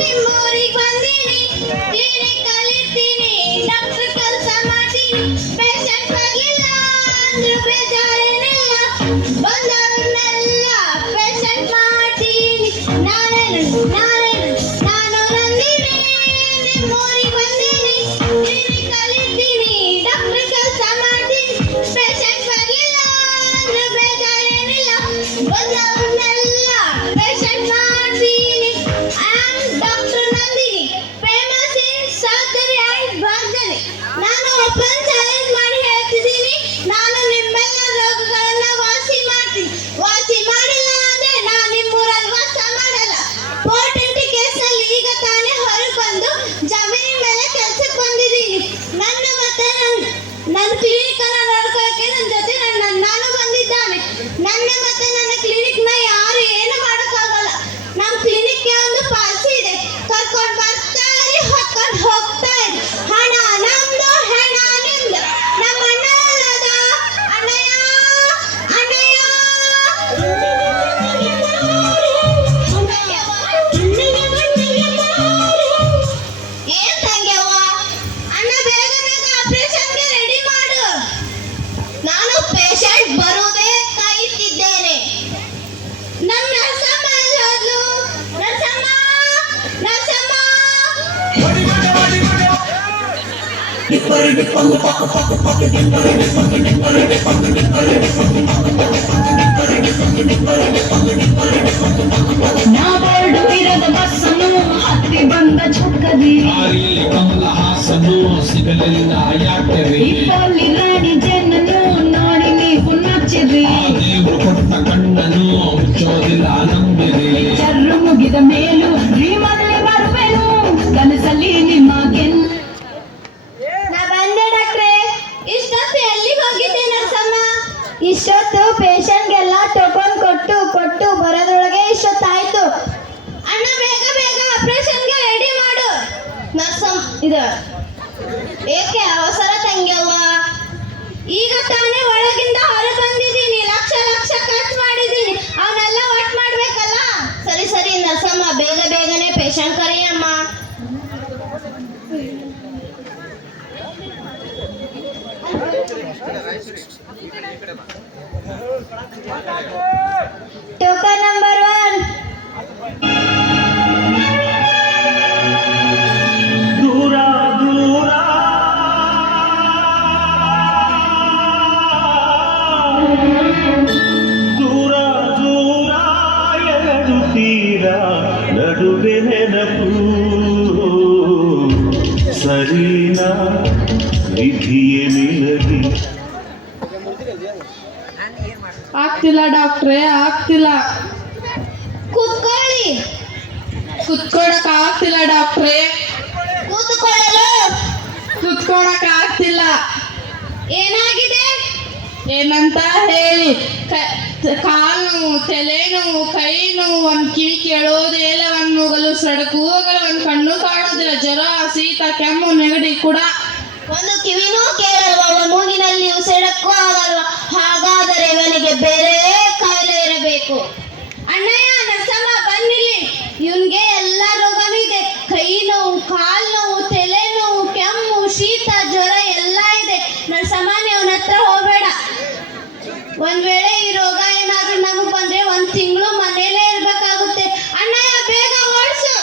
ನಿಮ್ಮೂರಿಗೆ ಬಂದೀನಿ, ಕ್ಲಿನಿಕ್ ಕಲಿತೀನಿ, ಡಾಕ್ಟರ್ ಕೆಲಸ ಮಾಡ್ತೀನಿ, ಪೇಷಂಟ್ ಬರ್ಲಿಲ್ಲ ಅಂದ್ರೂ ಬೇಜಾರೇನಿಲ್ಲ, ಬಂದವ್ರನ್ನೆಲ್ಲ ಪೇಷಂಟ್ ಮಾಡ್ತೀನಿ. ನಾನು ನಂದಿನಿ, ನಿಮ್ಮೂರಿಗೆ ಬಂದೀನಿ, ಕ್ಲಿನಿಕ್ ಕಲಿತೀನಿ, ಡಾಕ್ಟರ್ ಕೆಲಸ ಮಾಡ್ತೀನಿ, ಪೇಷಂಟ್ ಬರ್ಲಿಲ್ಲ ಅಂದ್ರೂ ಬೇಜಾರೇನಿಲ್ಲ, ಬಂದವ್ರನ್ನೆಲ್ಲ ಪೇಷಂಟ್ ಮಾಡ್ತೀನಿ. I am Dr. Nandini, famous in surgery and burglary. ನಾನು ಓಪನ್ ಚಾಲೆಂಜ್ ಮಾಡಿ ಹೇಳ್ತಿದ್ದೀನಿ, ನಾನು ನಿಮ್ಮೆಲ್ಲ ರೋಗಗಳನ್ನ ವಾಸಿ ಮಾಡ್ತೀನಿ. ವಾಸಿ ಮಾಡಿಲ್ಲ ಅಂದ್ರೆ ನಾನು ನಿಮ್ಮೂರಲ್ಲಿ ವಾಸ ಮಾಡಲ್ಲ. 420 ಕೇಸ್ನಲ್ಲಿ ಈಗ ತಾನೇ ಹೊರಗೆ ಬಂದು ಜಮೀನಿನ ಮೇಲೆ ಕೆಲ್ಸಕ್ಕೆ ಬಂದಿದ್ದೀನಿ. ನನ್ನ ಕ್ಲಿನಿಕ್ ಅನ್ನ ನೋಡ್ಕೊಳ್ಳೋಕೆ ನನ್ನ ಜೊತೆ ನಾನು ಬಂದಿದ್ದಾನೆ. ನನ್ನ ಕ್ಲಿನಿಕ್ ನ ಯಾರು ಏನು ಮಾಡೋಕ್ಕಾಗಲ್ಲ. ನಮ್ಮ ಕ್ಲಿನಿಕ್ಗೆ ಒಂದು ಪಾಲಿಸಿ ಇದೆ, ಕರ್ಕೊಂಡು ಬರ್ತಾ ಇರಿ, ಹೊತ್ಕೊಂಡು ಹೋಗ್ತಾ ಇರಿ. ಹಣ ನಮ್ದು, ಹೆಣ ನಿಮ್ದು. ನಮ್ಮ ಅಣ್ಣ ಅಲ್ಲದ ಅಣ್ಣಯ್ಯ ಅಣ್ಣಯ್ಯ. ಏನ್ ತಂಗ್ಯವ್ವ, ಅಣ್ಣ ಬೇಗ ಬೇಗ ಆಪರೇಷನ್ಗೆ ರೆಡಿ ಮಾಡು. ನಾನು ಪೇಷಂಟ್ ಬರುವುದೇ ಕಾಯುತ್ತಿದ್ದೇನೆ. ನಮ್ಮ ನರ್ಸಮ್ಮ ಎಲ್ಲಿ ಹೋದ್ಲು? ನರ್ಸಮ್ಮ, ನರ್ಸಮ್ಮ. ನಾವಾಡು ಇರದ ಬಸ್ಸನ್ನು ಹತ್ತಿ ಬಂದ ಚಕ್ಕದಿ, ದಾರಿಯಲ್ಲಿ ಕಮಲ ಹಾಸನು ಸಿಗಲಿಲ್ಲ ಯಾಕೆರಿ, ಇಪ್ಪಲ್ಲಿ ರಾಣಿ ಜನನು ನೋಡಿ ನೀವು ನಚ್ಚಿರಿ, ಆ ದೇವ್ರು ಕೊಟ್ಟ ಕಣ್ಣನು ಮುಚ್ಚೋದಿಲ್ಲ ನಂಬಿರಿ. ಚರ್ರು ಮುಗಿದ ಮೇಲೂ ಡ್ರೀಮಲ್ಲಿ ಬರುವೆನು, ಕನಸಲ್ಲಿ ನಿಮಗೆಲ್ಲ. ನಾ ಬಂದೆ ಡಾಕ್ಟ್ರೇ. ಇಷ್ಟೊತ್ತು ಎಲ್ಲಿಗೆ ಹೋಗಿದ್ದೆ ನರ್ಸಮ್ಮ? ಇಷ್ಟೊತ್ತು ಪೇಷಂಟ್ಗೆಲ್ಲ ಟೋಕನ್ ಕೊಟ್ಟು ಬರೋದ್ರೊಳಗೆ ಇಷ್ಟೊತ್ತಾಯ್ತು. ಅಣ್ಣ ಬೇಗ ಬೇಗ ಆಪರೇಷನ್ಗೆ ರೆಡಿ ಮಾಡು. ನರ್ಸಮ್ಮ ಇದು ಏಕೆ ಅವಸರ ತಂಗ್ಯವ್ವ? ಈಗ ತಾನೇ ಒಳಗಿಂದ ಹೊರ ಬಂದಿದ್ದೀನಿ, ಲಕ್ಷ ಲಕ್ಷ ಖರ್ಚು ಮಾಡಿದ್ದೀನಿ, ಅವನ್ನೆಲ್ಲ ಒಟ್ಟು ಮಾಡ್ಬೇಕಲ್ಲ. ಸರಿ ಸರಿ ನರ್ಸಮ್ಮ, ಬೇಗ ಬೇಗನೆ ಪೇಷಂಟ್ ಕರೆಯಮ್ಮ. Token number 1. ದೂರ ದೂರ ದೂರ ದೂರ ಎರಡು ತೀರ ನಡುವೆ ನೆನಪು, ಸರಿನಾ ವಿಧಿಯೇ ನಿನಗೆ. ಆಗ್ತಿಲ್ಲ ಡಾಕ್ಟ್ರೇ, ಆಗ್ತಿಲ್ಲ. ಕೂತ್ಕೊಳ್ಳಿ. ಕುತ್ಕೊಳಕ್ ಆಗ್ತಿಲ್ಲ ಡಾಕ್ಟ್ರೇ, ಕೂತ್ಕೊಳ್ಳಲು. ಕುತ್ಕೊಳಕ್ ಆಗ್ತಿಲ್ಲ. ಏನಾಗಿದೆ? ಏನಂತ ಹೇಳಿ, ಕಾಲು ನೋವು, ತಲೆ ನೋವು, ಕೈ ನೋವು, ಒಂದ್ ಕಿವಿ ಕೇಳೋದೇ ಇಲ್ಲ, ಒಂದ್ ಮೂಗಲು ಸಡಕು ಹೋಗಲ್ಲ, ಒಂದ್ ಕಣ್ಣು ಕಾಣೋದಿಲ್ಲ, ಜ್ವರ, ಶೀತ, ಕೆಮ್ಮು, ನೆಗಡಿ ಕೂಡ. ಒಂದು ಕಿವಿನೂ ಕೇಳಲ್ವ, ಮೂಗಿನಲ್ಲಿ ಉಸಿರಕ್ಕೂ ಆಗಲ್ವ. ಹಾಗಾದರೆ ಇವನಿಗೆ ಬೇರೆ ಕಾಯಿಲೆ ಇರಬೇಕು. ಅಣ್ಣಯ್ಯ, ನರ್ಸಮ್ಮ ಬನ್ನಿಲ್ಲಿ. ಇವನ್ಗೆ ಎಲ್ಲ ರೋಗನೂ ಇದೆ. ಕೈ ನೋವು, ಕಾಲು ನೋವು, ತಲೆ ನೋವು, ಕೆಮ್ಮು, ಶೀತ, ಜ್ವರ ಎಲ್ಲ ಇದೆ. ನರ್ಸಮ್ಮ, ನೀವು ಹತ್ರ ಹೋಗ್ಬೇಡ. ಒಂದ್ ವೇಳೆ ಈ ರೋಗ ಏನಾದ್ರೂ ನಮಗ್ ಬಂದ್ರೆ 1 ತಿಂಗಳು ಮನೇಲೇ ಇರ್ಬೇಕಾಗುತ್ತೆ. ಅಣ್ಣಯ್ಯ, ಬೇಗ ಓಡಿಸು.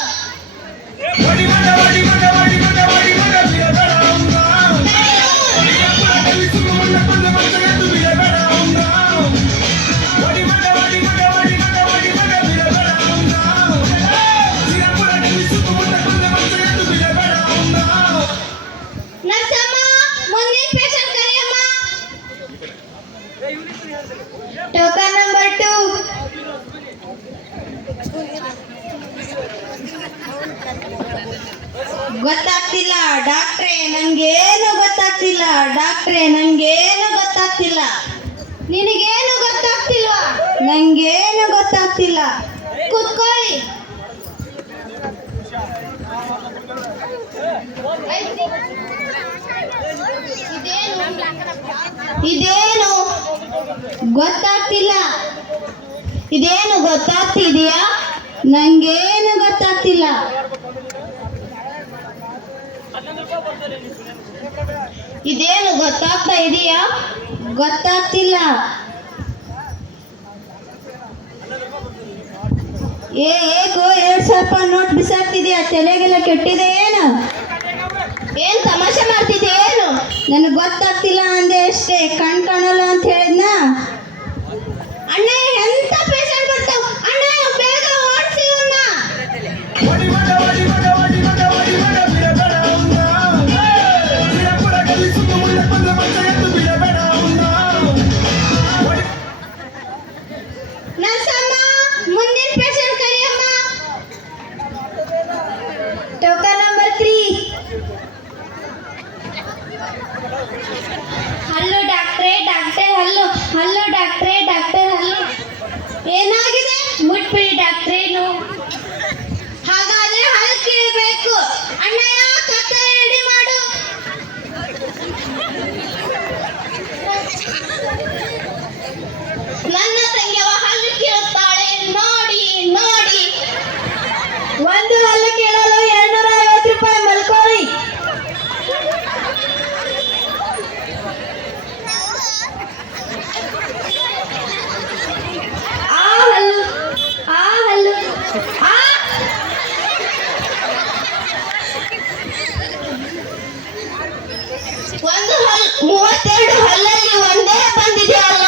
ನರ್ಸಮ್ಮ, ಮುಂದಿನ ಪೇಷಂಟ್ ಕರೆಯಮ್ಮ. Token number 2. ಗೊತ್ತಾಗ್ತಿಲ್ಲ ಡಾಕ್ಟ್ರೇ, ನಂಗೇನು ಗೊತ್ತಾಗ್ತಿಲ್ಲ. ಡಾಕ್ಟ್ರೇ, ನಂಗೇನು ಗೊತ್ತಾಗ್ತಿಲ್ಲ. ನಿನಗೇನು ಗೊತ್ತಾಗ್ತಿಲ್ವಾ? ನಂಗೇನು ಗೊತ್ತಾಗ್ತಿಲ್ಲ. ಕೂತ್ಕೊಳ್ಳಿ. ಇದೇನು ಇದೇನು ಗೊತ್ತಾಗ್ತಿಲ್ಲ. ಇದೇನು ಗೊತ್ತಾಗ್ತಿದೆಯಾ? ನಂಗೇನು ಗೊತ್ತಾಗ್ತಿಲ್ಲ. ಇದೇನು ಗೊತ್ತಾಗ್ತಾ ಇದೆಯಾ? ಗೊತ್ತಾಗ್ತಿಲ್ಲ. ಏಕೋ 2,000 ನೋಟ್ ಬಿಸಾಕ್ತಿದ್ಯಾ? ತಲೆಗೆಲ್ಲ ಕೆಟ್ಟಿದೆ ಏನು? ಏನ್ ತಮಾಷೆ ಮಾಡ್ತಿದ್ದೆ ಏನು? ನನಗೆ ಗೊತ್ತಾಗ್ತಿಲ್ಲ ಅಂದೆ ಅಷ್ಟೇ. ಕಾಣಲ್ಲ ಅಂತ ಹೇಳಿದ್ನ. ಅಣ್ಣ ಎಂತ ಪೇಷಂಟ್ ಬರ್ತಾವ ಅಣ್ಣ, ಬೇಗ ಓಡಿಸಿ ಇವ್ನ. ನರ್ಸಮ್ಮ, ಮುಂದಿನ patient Kariyamma. Token number 3. Hello ಡಾಕ್ಟ್ರೇ, ಡಾಕ್ಟರ್ ಹಲ್ಲು. ಹಲೋ ಡಾಕ್ಟ್ರೇ, ಡಾಕ್ಟರ್ ಹಲ್ಲು. ಏನಾಗಿದೆ? ಮುಟ್ಬಿಡಿ ಡಾಕ್ಟ್ರೇ ನೋವು. ಹಾಗಾದ್ರೆ ಹಲ್ಲು ಕೀಳ್ಬೇಕು. ಅಣ್ಣಯ್ಯ, ಕತ್ತೆ ರೆಡಿ ಮಾಡು. ನನ್ನ ತಂಗಿಯವ ಹಲ್ಲು ಕೀಳುತ್ತಾಳೆ, ನೋಡಿ ನೋಡಿ. ಒಂದು ಹಲ್ಲು ಕೇಳಲು 250 ರೂಪಾಯಿ. ಮಲ್ಕೊಳ್ಳಿ. ಆ ಹಲ್ಲು, ಆ ಹಲ್ಲು, ಆ. ಒಂದು ಹಲ್ಲು, 32 ಹಲ್ಲಲ್ಲಿ ಒಂದೇ ಬಂದಿದೆಯಲ್ಲ.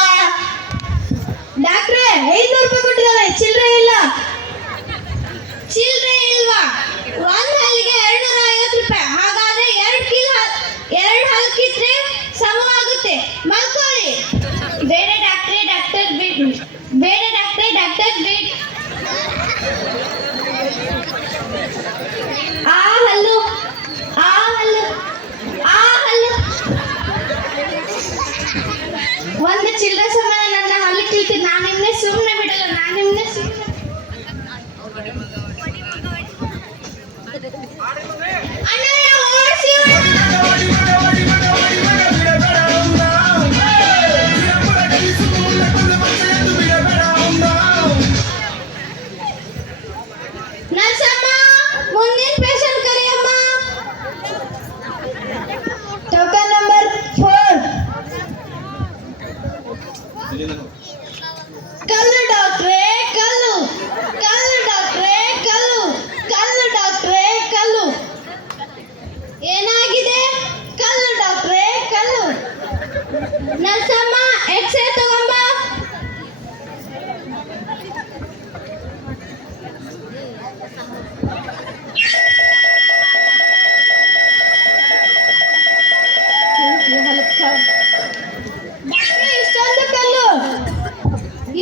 ಡಾಕ್ಟ್ರೇ 500 ರೂಪಾಯಿ ಕೊಟ್ಟಿದ್ದಾಳೆ, ಚಿಲ್ಲರೆ ಇಲ್ಲ. ಚಿಲ್ಲರೆ ಇಲ್ವಾ? ಒಂದ್ ಹಲ್ಲಿಗೆ 250 ರೂಪಾಯಿ. ಹಾಗಾದ್ರೆ 2 ಹಲ್ಲು ಕಿತ್ರೆ ಸಮವಾಗುತ್ತೆ. ಮಲ್ಕೊಳ್ಳಿ. ಬೇಡ ಡಾಕ್ಟ್ರೇ, ಡಾಕ್ಟರ್ ಬಿಡ್. ಬೇಡ ಡಾಕ್ಟ್ರೇ, ಡಾಕ್ಟರ್ ಬಿಡ್. ಆ ಹಲ್ಲು, ಆ ಹಲ್ಲು, ಆ ಹಲ್ಲು. ಒಂದು ಚಿಲ್ಲರೆ ಸಮಯ ನನ್ನ ಹಲ್ಲು ಕಿಲ್ತೀನಿ. ನಾನು ನಿಮ್ನೆ ಸುಮ್ಮನೆ ಬಿಡಲ್ಲ. ನಾನು ನಿಮ್ನೆ ಸುಮ್ಮನೆ. ಅಣ್ಣಯ್ಯ, ಓಡಿಸಿ ನರ್ಸಮ್ಮ, ಮುಂದಿನ ಪೇಷಂಟ್ ಕರಿಯಮ್ಮ. Token number 4. ಕಲ್ಲು ಡಾಕ್ಟ್ರೇ, ಕಲ್ಲು. ಕಲ್ಲು ಡಾಕ್ಟ್ರೇ, ಕಲ್ಲು. ಕಲ್ಲು ಡಾಕ್ಟ್ರೇ, ಕಲ್ಲು. ಏನಾಗಿದೆ? ಕಲ್ಲು ಡಾಕ್ಟ್ರೇ, ಕಲ್ಲು. ನರ್ಸಮ್ಮ, ಎಕ್ಸ್ರೇ ತಗೊಂಬ. ಡಾಕ್ಟ್ರೇ, ಇಷ್ಟೊಂದು ಕಲ್ಲು.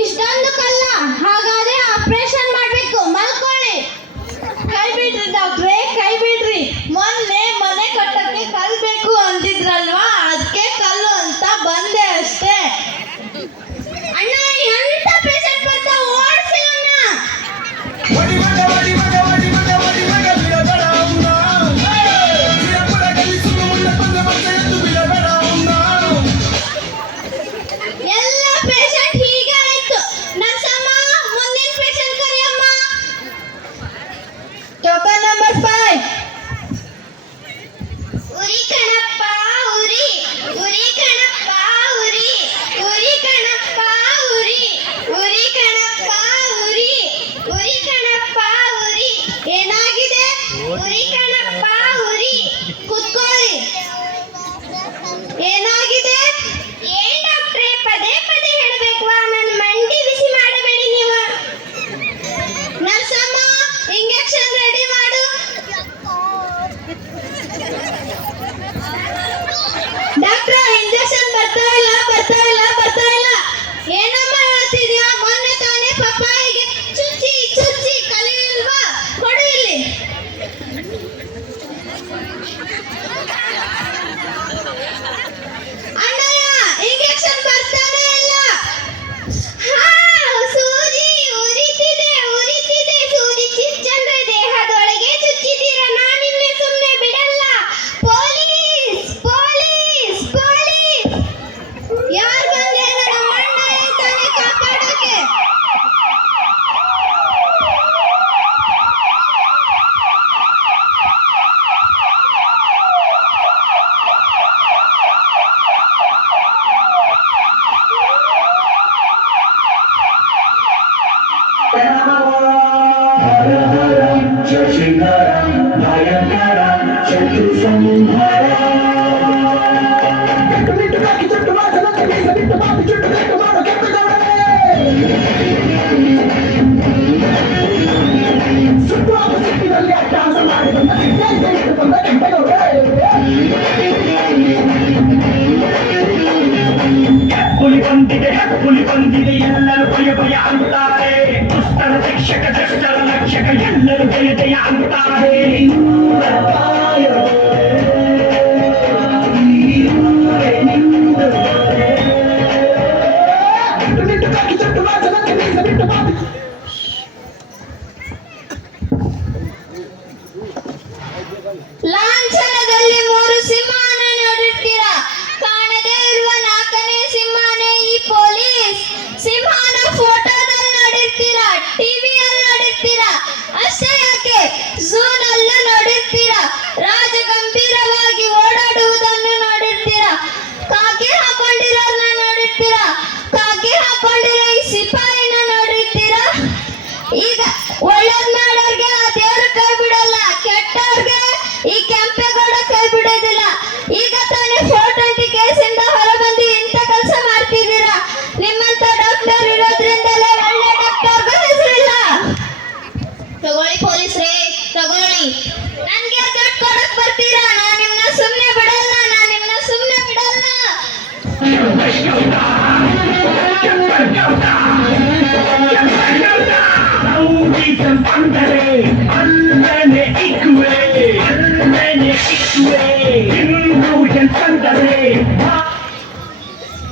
ಇಷ್ಟೊಂದು ಕಲ್ಲ? ಹಾಗಾದ್ರೆ ಆಪರೇಷನ್ ಮಾಡ್ಬೇಕು. ಮಲ್ಕೊಳ್ಳಿ. ಕೈ ಬಿಡ್ರಿ ಡಾಕ್ಟ್ರೇ, ಕೈ ಬಿಡ್ರಿ. ಮೊನ್ನೆ ಮನೆ ಕಟ್ಟಕ್ಕೆ ಕಲ್ಲು ಬೇಕು ಅಂತಿದ್ರಲ್ವಾ, ಅದಕ್ಕೆ ಕಲ್ಲು ಅಂತ ಬಂದೆ ಅಷ್ಟೇ. ಅಣ್ಣ, ಎಂತ ಪೇಷಂಟ್ ಬರ್ತಾ, ಓಡಿಸಿ ಅವ್ನ. ಬಂದಿದೆ ಹುಲಿ ಬಂದಿದೆ ಎಲ್ಲರೂ ಭಯ ಭಯ ಅಂತಾರೆ ದುಷ್ಟರ ಶಿಕ್ಷಕ ದುಷ್ಟರ ರಕ್ಷಕ ಎಲ್ಲರೂ ಜಯ ಜಯ ಅಂತಾರೆ ಲಾಂಛನದಲ್ಲಿ 3 ಸಿಂಹನ ನೋಡಿರ್ತೀರಾ, ಕಾಣದೇ ಇರುವ 4ನೇ ಸಿಂಹನೇ ಈ ಪೊಲೀಸ್. ಸಿಂಹನ ಫೋಟೋದಲ್ಲಿ ನೋಡಿರ್ತೀರಾ, ಟಿವಿಯಲ್ಲಿ ನೋಡಿರ್ತೀರಾ, ಅಷ್ಟೇ ಯಾಕೆ ಝೂನಲ್ಲೂ ನೋಡಿರ್ತೀರಾ. ರಾಜ ಗಂಭೀರವಾಗಿ ಓಡಾಡುವುದನ್ನು ನೋಡಿರ್ತೀರಾ, ಕಾಕಿ ಹಾಕೊಂಡಿರೋರ್ನ ನೋಡಿರ್ತೀರಾ, ಕಾಕಿ ಹಾಕೊಂಡಿರೋ ಈ ಸಿಪಾಯಿನ ನೋಡಿರ್ತೀರಾ. ಈಗ ಒಳ್ಳೇದ್ ಮಾಡೋರ್ಗೆ ಆ ದೇವ್ರು ಕೈ ಬಿಡಲ್ಲ, ಕೆಟ್ಟವ್ರಿಗೆ ಈ ಕೆಂಪೇಗೌಡ ಕೈ ಬಿಡೋದಿಲ್ಲ. ಈಗ ತಾನೇ 420 ಕೇಸಿಂದ ಹೊರಬಂದು ಇಂಥ ಕೆಲಸ ಮಾಡ್ತಿದ್ದೀರಾ. ನಿಮ್ಮಂತ ಡಾಕ್ಟರ್ ಇರೋದ್ರಿಂದಲೇ ಒಳ್ಳೆ ಡಾಕ್ಟರ್ಗೂ ಹೆಸರಿಲ್ಲ. ತಗೊಳ್ಳಿ ಪೊಲೀಸ್ರೇ, ತಗೊಳ್ಳಿ. ನನ್ಗೆ ದುಡ್ಡು ಕೊಡಕ್ ಬರ್ತೀರಾ? ನಾನು ನಿಮ್ನ ಸುಮ್ನೆ ಬಿಡಲ್ಲ, ನಾನು ನಿಮ್ನ ಸುಮ್ನೆ ಬಿಡಲ್ಲ. ಅಂದರೆ ಅನ್ನನೆ ಇಕ್ಕುವೆ ಹಿಂದೂ ಎಂತಂದರೆ